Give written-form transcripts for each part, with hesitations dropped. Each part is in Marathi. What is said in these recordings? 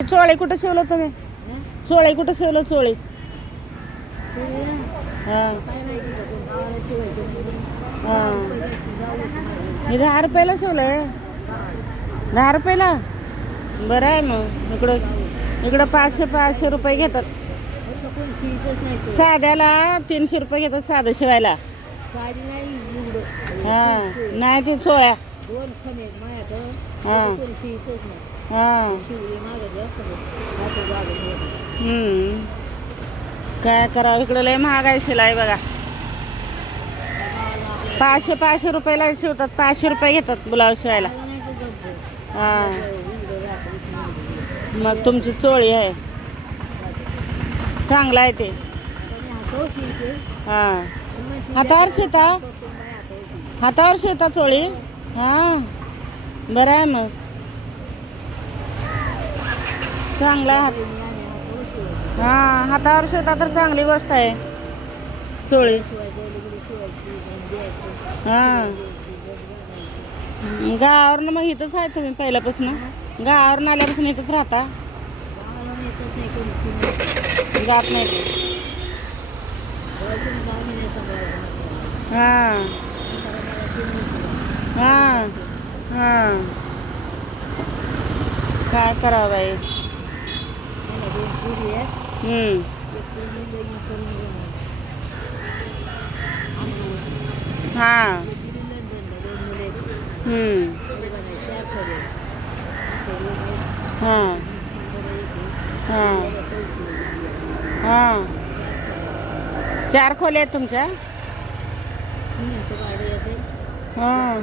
चोळे कुठं शिवलं तुम्ही? चोळे कुठं शिवलं? चोळे हां हां हे 10 रुपयाला शिवलंय. 10 रुपयाला बरं आहे. मग इकडं 500 रुपये घेतात. साध्याला 300 रुपये घेतात साधं शिवायला. हां नाही ते चोळ्या. हां हां काय करावं, इकडं लय महागाई शिलाई बघा. 500 रुपयाला शिवतात. 500 रुपये घेतात ब्लाऊज शिवायला. हां मग तुमची चोळी आहे, चांगलं आहे ते. हां हातावर शिवता? हातावर शिवता चोळी? हां बरं आहे. मग चांगला हात. हां हातावर शिवता तर चांगली गोष्ट आहे चोळी. हां गावावरनं मग इथंच आहे तुम्ही पहिल्यापासून? गावावरून आल्यापासून इथंच राहता? जात नाही ते. हां हां हां काय करावं बाई. हां हां हां हां 4 खोल्या आहेत तुमच्या? हां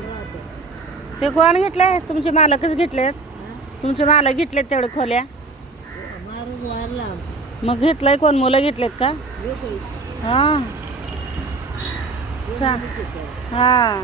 ते कोण घेतलंय? तुमचे मालकच घेतलेत? तुमचे मालक घेतलेत तेवढे खोल्या? मग घेतलंय कोण? मुलं घेतलेत का? हां हां